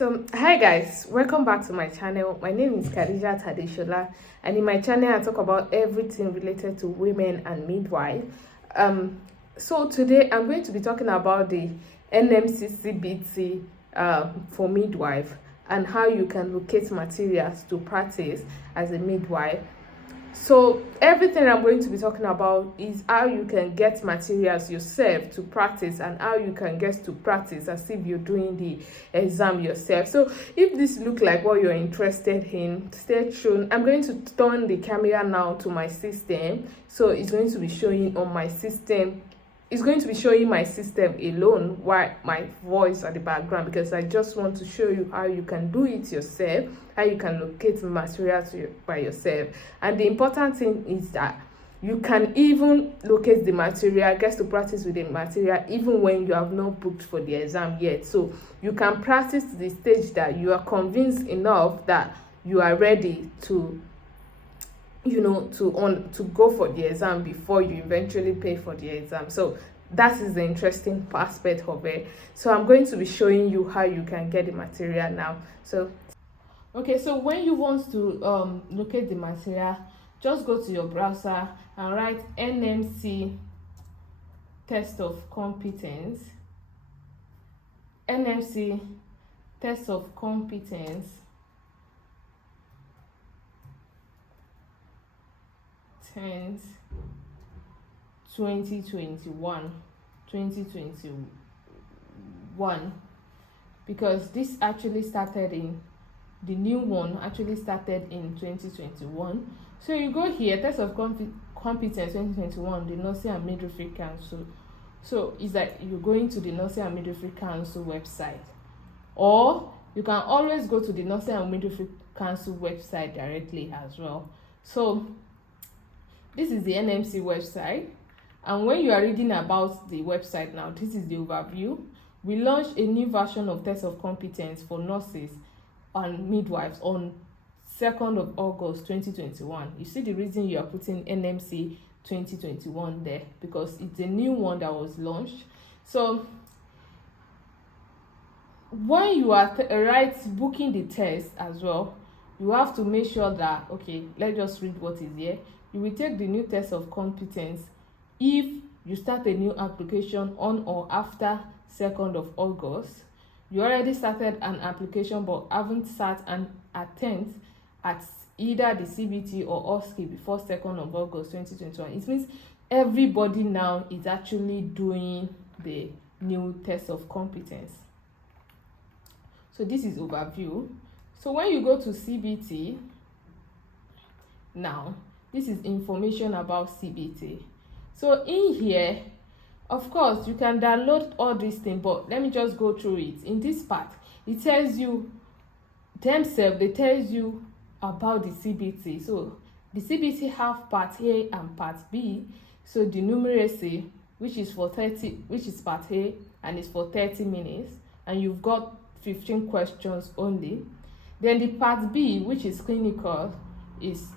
So hi guys, welcome back to my channel. My name is Khadija Tadeshola, and in my channel I talk about everything related to women and midwife. So today I'm going to be talking about the NMC CBT for midwife and how you can locate materials to practice as a midwife. So everything I'm going to be talking about is how you can get materials yourself to practice and how you can get to practice as if you're doing the exam yourself. So if this look like what you're interested in, stay tuned. I'm going to turn the camera now to my system, so it's going to be showing on my system. It's going to be showing my system alone while my voice at the background, because I just want to show you how you can do it yourself, how you can locate materials by yourself. And the important thing is that you can even locate the material, get to practice with the material even when you have not booked for the exam yet. So you can practice to the stage that you are convinced enough that you are ready to to go for the exam before you eventually pay for the exam. So that is the interesting aspect of it. So I'm going to be showing you how you can get the material now. So so when you want to locate the material, just go to your browser and write NMC test of competence, NMC test of competence 10th 2021, because this actually started in the new one actually started in 2021. So you go here, test of competence 2021, the Nursing and Midwifery Council. So it's like you're going to the Nursing and Midwifery Council website, or you can always go to the Nursing and Midwifery Council website directly as well. So this is the NMC website, and when you are reading about the website now, this is the overview. We launched a new version of test of competence for nurses and midwives on 2nd of August 2021. You see the reason you are putting NMC 2021 there, because it's a new one that was launched. So when you are booking the test as well, you have to make sure that, okay, let's just read what is here. You will take the new test of competence if you start a new application on or after 2nd of August. You already started an application but haven't sat and attend at either the CBT or OSCE before 2nd of August 2021. It means everybody now is actually doing the new test of competence. So this is overview. So when you go to CBT now, this is information about CBT. So in here, of course, you can download all these things, but let me just go through it. In this part, it tells you themselves, they tells you about the CBT. So the CBT have part A and part B. So the numeracy, which is part A, and it's for 30 minutes, and you've got 15 questions only. Then the part B, which is clinical, is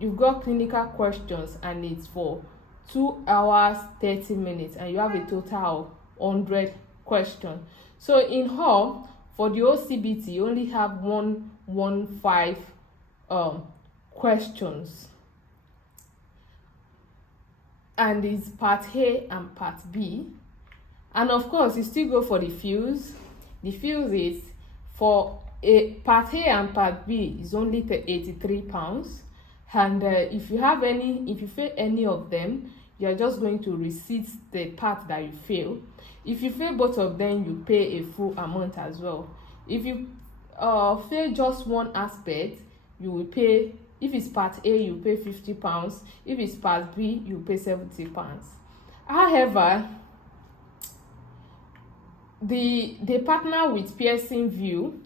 you've got clinical questions, and it's for 2 hours 30 minutes, and you have a total of 100 questions. So in all, for the whole CBT, you only have 115 questions, and it's part A and part B. And of course, you still go for the fuse. The fuse is for part A and part B is only £83. And if you fail any of them, you are just going to receipt the part that you fail. If you fail both of them, you pay a full amount as well. If you fail just one aspect, you will pay. If it's part A, you pay £50. If it's part B, you pay £70. However, they partner with Pearson VUE.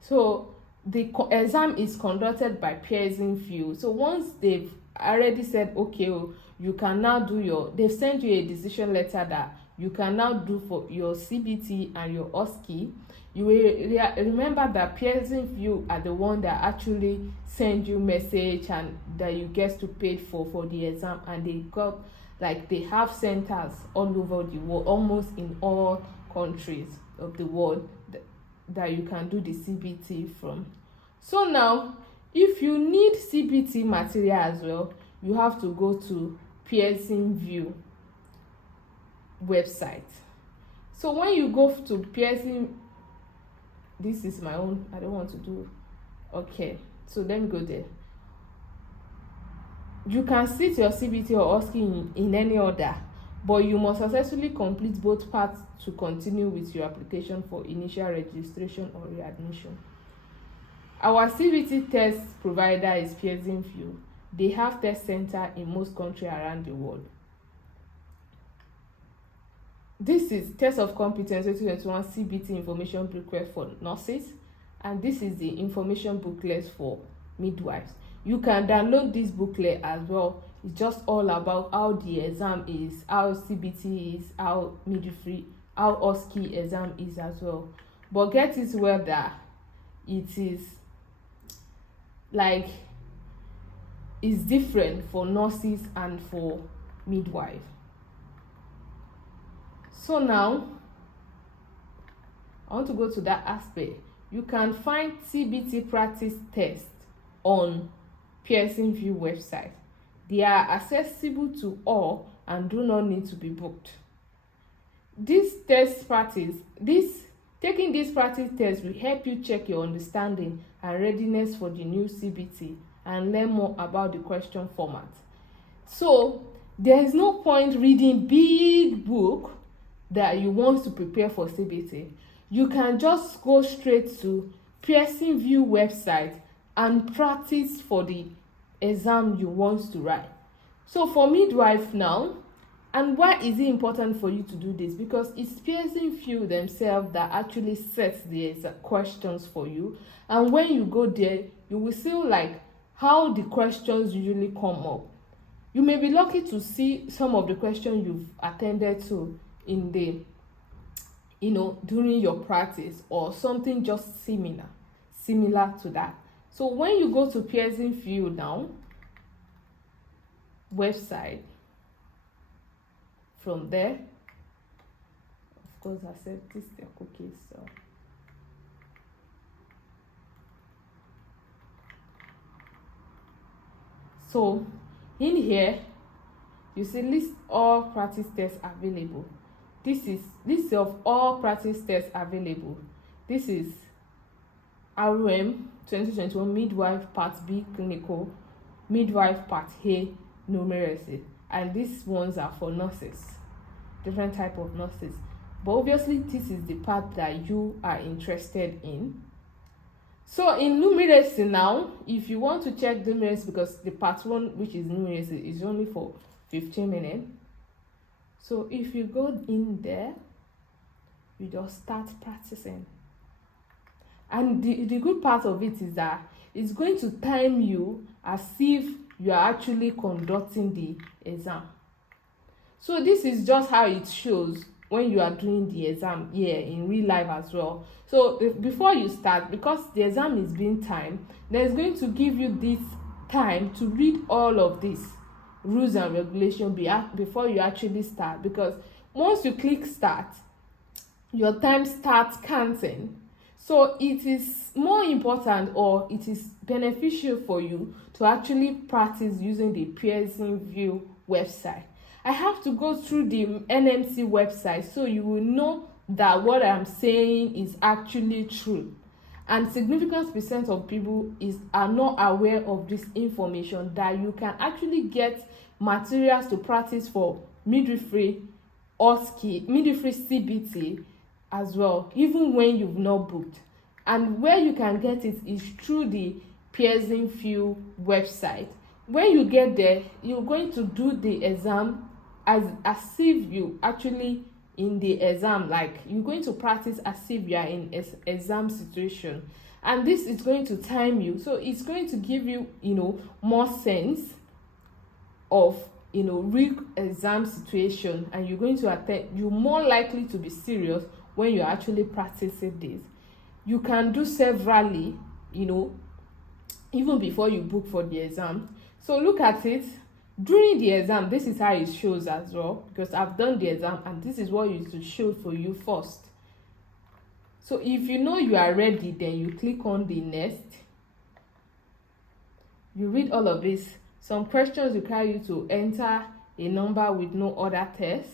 So the exam is conducted by Pearson VUE. So once they've already said, okay, you can now do they've sent you a decision letter that you can now do for your CBT and your OSCE. You will remember that Pearson VUE are the one that actually send you message and that you get to pay for the exam, and they have centers all over the world, almost in all countries of the world. that you can do the CBT from. So now, if you need CBT material as well, you have to go to Pearson VUE website. So when you go to Pearson, this is my own, I don't want to do, okay, so let me go there. You can sit your CBT or OSCE in any order, but you must successfully complete both parts to continue with your application for initial registration or readmission. Our CBT test provider is Pearson VUE. They have test center in most countries around the world. This is Test of Competence 2021 CBT Information Booklet for nurses, and this is the information booklet for midwives. You can download this booklet as well. It's just all about how the exam is, how CBT is, how midwifery, how OSCE exam is as well. But get it well that it is like it's different for nurses and for midwife. So now I want to go to that aspect. You can find CBT Practice Tests on Pearson VUE website. They are accessible to all and do not need to be booked. Taking this practice test will help you check your understanding and readiness for the new CBT and learn more about the question format. So there is no point reading big book that you want to prepare for CBT. You can just go straight to Pearson VUE website and practice for the exam you want to write. So for midwife now, and why is it important for you to do this? Because it's Pearson VUE themselves that actually sets the questions for you, and when you go there, you will see like how the questions usually come up. You may be lucky to see some of the questions you've attended to in the during your practice, or something just similar to that. So when you go to Pearson VUE now website, from there, of course, I said this is the cookies, so in here you see list all practice tests available. This is list of all practice tests available. This is ROM 2021 midwife part B clinical, midwife part A numeracy, and these ones are for nurses, different type of nurses. But obviously this is the part that you are interested in. So in numeracy now, if you want to check numeracy, because the part 1, which is numeracy, is only for 15 minutes. So if you go in there, you just start practicing. And the good part of it is that it's going to time you as if you are actually conducting the exam. So this is just how it shows when you are doing the exam here in real life as well. So before you start, because the exam is being timed, there's going to give you this time to read all of this rules and regulations before you actually start, because once you click start, your time starts counting. So it is more important, or it is beneficial for you to actually practice using the Pearson VUE website. I have to go through the NMC website so you will know that what I'm saying is actually true. And significant percent of people are not aware of this information, that you can actually get materials to practice for midwifery, OSCE, midwifery CBT as well, even when you've not booked. And where you can get it is through the Pearson VUE website. When you get there, you're going to do the exam as if you actually in the exam, like you're going to practice as if you are in exam situation, and this is going to time you, so it's going to give you more sense of real exam situation, and you're going to attend. You're more likely to be serious when you're actually practicing this. You can do severally, even before you book for the exam. So look at it. During the exam, this is how it shows as well, because I've done the exam and this is what it will show for you first. So if you know you are ready, then you click on the next. You read all of this. Some questions require you to enter a number with no other text.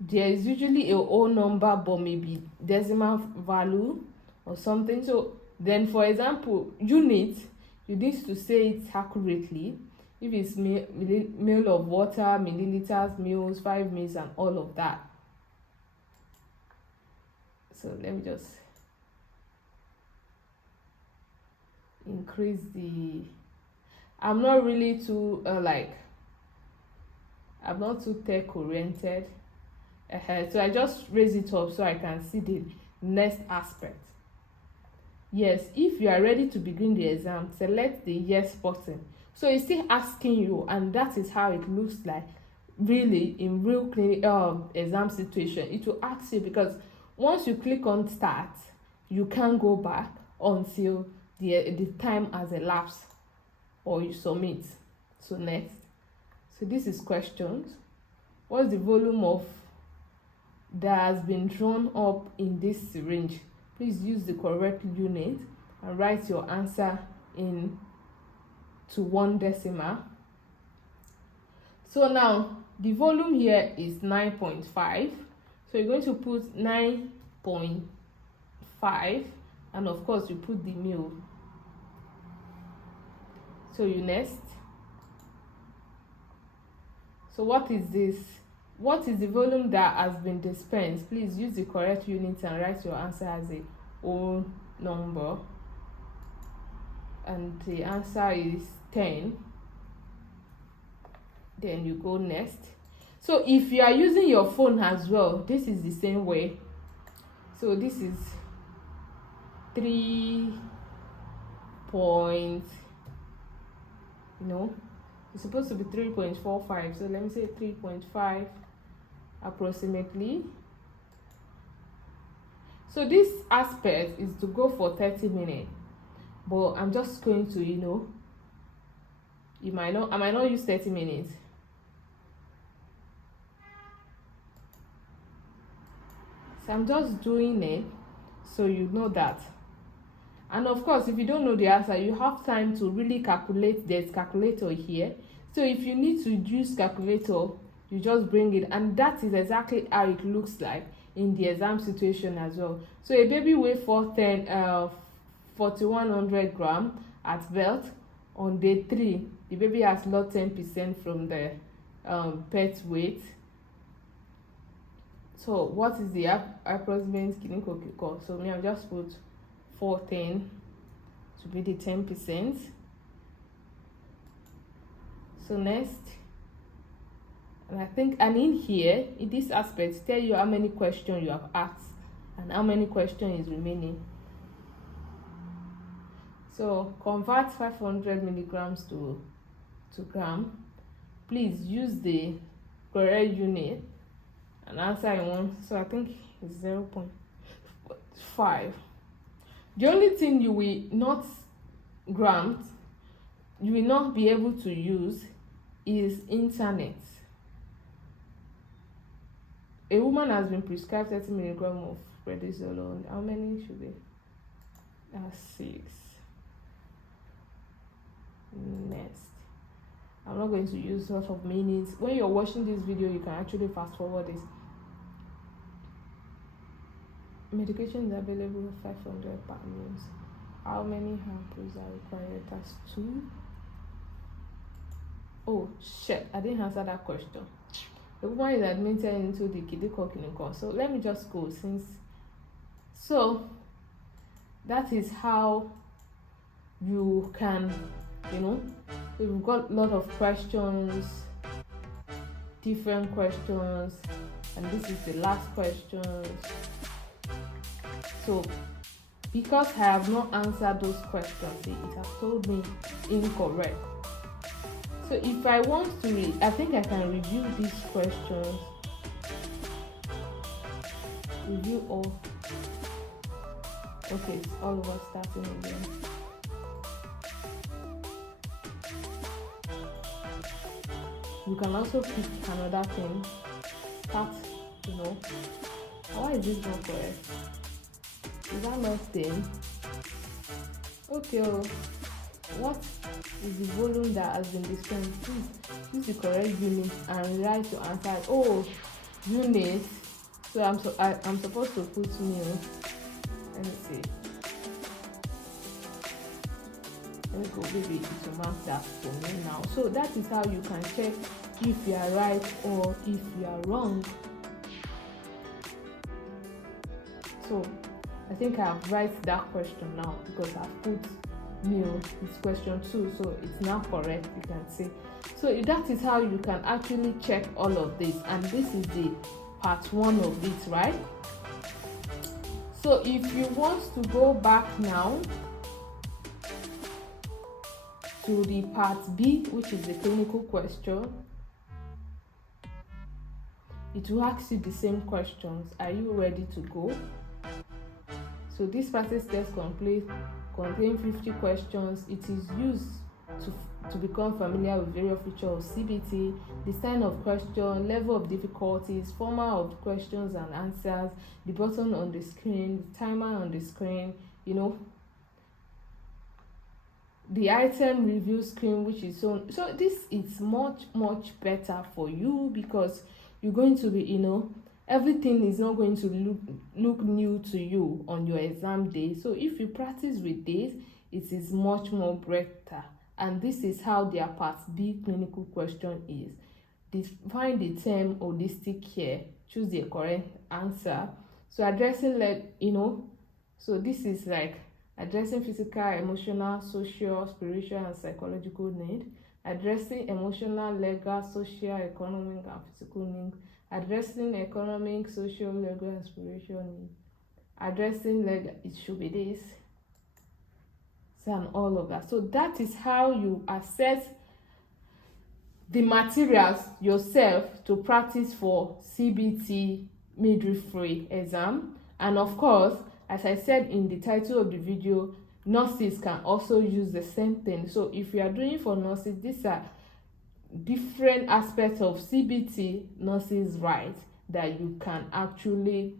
There is usually a whole number, but maybe decimal value or something. So then, for example, unit, you need to say it accurately. If it's ml of water, milliliters, mils, 5 mils, and all of that. So let me just increase the. I'm not really too I'm not too tech oriented. So I just raise it up so I can see the next aspect. Yes, if you are ready to begin the exam, select the yes button. So it's still asking you, and that is how it looks like really in real exam situation. It will ask you, because once you click on start, you can't go back until the time has elapsed or you submit. So next. So this is questions. What's the volume of that has been drawn up in this syringe? Please use the correct unit and write your answer in to 1 decimal. So now the volume here is 9.5. So you're going to put 9.5, and of course you put the mil. So you next. So what is this? What is the volume that has been dispensed? Please use the correct unit and write your answer as a whole number. And the answer is 10. Then you go next. So if you are using your phone as well, this is the same way. So this is 3 point, it's supposed to be 3.45. So let me say 3.5 approximately. So this aspect is to go for 30 minutes, but I'm just going to, I might not use 30 minutes. So I'm just doing it so you know that. And of course, if you don't know the answer, you have time to really calculate. There's calculator here. So if you need to use calculator, you just bring it, and that is exactly how it looks like in the exam situation as well. So a baby weighs 4,100 grams at birth. On day 3, the baby has lost 10% from the pet weight. So what is the approximate clinical cost? So I'll just put 410 to be the 10%. So next, and in here, in this aspect, tell you how many questions you have asked and how many questions is remaining. So convert 500 milligrams to gram. Please use the correct unit and answer in one. So I think it's 0.5. The only thing you will not be able to use is internet. A woman has been prescribed 30 milligrams of prednisolone. How many should they? 6. Next. I'm not going to use a lot of minutes. When you're watching this video, you can actually fast forward this. Medication is available 500 per meals. How many samples are required? That's 2. Oh shit, I didn't answer that question. The woman is admitted into the clinical. So let me just go so that is how you can, we've got a lot of questions, different questions, and this is the last question. So because I have not answered those questions, it has told me incorrect. So if I want to I think I can review these questions. Review all. Okay, it's all over, starting again. You can also pick another thing. Why is this not correct? Is that not 10? Okay, what is the volume that has been dispensed? Please use the correct unit and write to answer. Oh, unit. So I'm supposed to put mil. Let me see. Let me go, maybe it will mark that for me now. So that is how you can check if you are right or if you are wrong. So I think I've write that question now because I've put mil. It's question 2, so it's now correct, you can see. So that is how you can actually check all of this, and this is the part 1 of it, right? So if you want to go back now to the part B, which is the clinical question, it will ask you the same questions. Are you ready to go? So this practice test contain 50 questions. It is used to become familiar with various features of CBT, the sign of question, level of difficulties, format of questions and answers, the button on the screen, the timer on the screen, the item review screen, which is so this is much better for you because you're going to be, everything is not going to look new to you on your exam day. So if you practice with this, it is much more better. And this is how their part B clinical question is. Define the term holistic care. Choose the correct answer. So addressing so this is like addressing physical, emotional, social, spiritual, and psychological need. Addressing emotional, legal, social, economic, and physical needs. Addressing economic, social, legal, and spiritual needs. Addressing legal, it should be this. And all of that. So that is how you assess the materials yourself to practice for CBT midwifery exam. And of course, as I said in the title of the video, nurses can also use the same thing. So if you are doing for nurses, these are different aspects of CBT nurses right that you can actually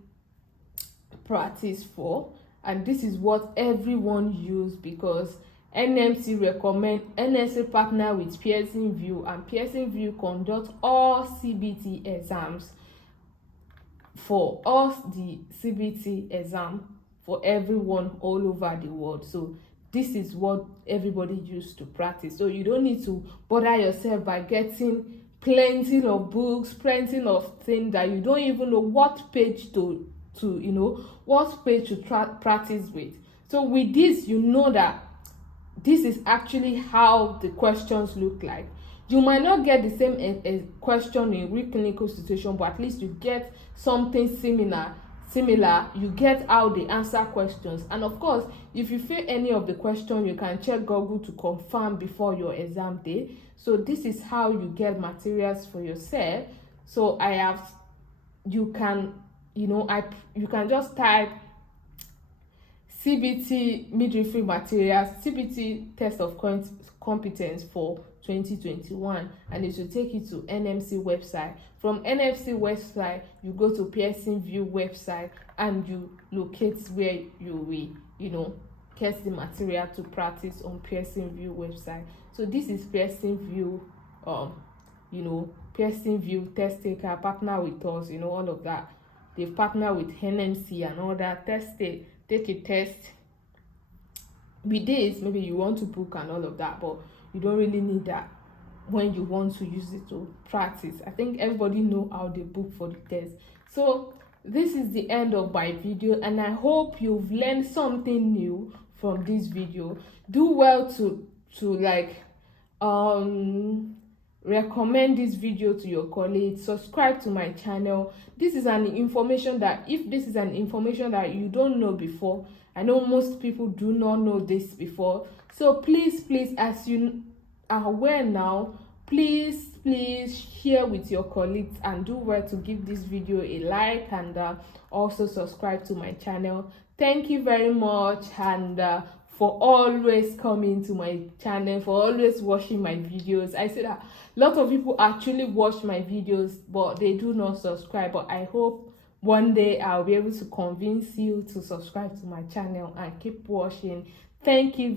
practice for. And this is what everyone use because NMC recommend NMC partner with Pearson VUE, and Pearson VUE conduct all CBT exams for us, the CBT exam for everyone all over the world. So this is what everybody used to practice. So you don't need to bother yourself by getting plenty of books, plenty of things that you don't even know what page to what page to practice with. So with this, you know that this is actually how the questions look like. You might not get the same question in real clinical situation, but at least you get something similar. You get how they answer questions. And of course, if you fail any of the question, you can check Google to confirm before your exam day. So this is how you get materials for yourself. So you can just type CBT midwifery materials, CBT test of competence for 2021, and it will take you to NMC website. From NMC website, you go to Pearson VUE website and you locate where you will, get the material to practice on Pearson VUE website. So this is Pearson VUE, Pearson VUE test taker, partner with us, all of that. They've partnered with NMC and all that. Take a test. With this, maybe you want to book and all of that, but you don't really need that when you want to use it to practice. I think everybody know how they book for the test. So this is the end of my video, and I hope you've learned something new from this video. Do well to recommend this video to your colleagues. Subscribe to my channel. This is an information that you don't know before, I know most people do not know this before. So please, as you are aware now, please share with your colleagues and do well to give this video a like, and also subscribe to my channel. Thank you very much, and for always coming to my channel, for always watching my videos. I see that a lot of people actually watch my videos, but they do not subscribe. But I hope one day I'll be able to convince you to subscribe to my channel and keep watching. Thank you.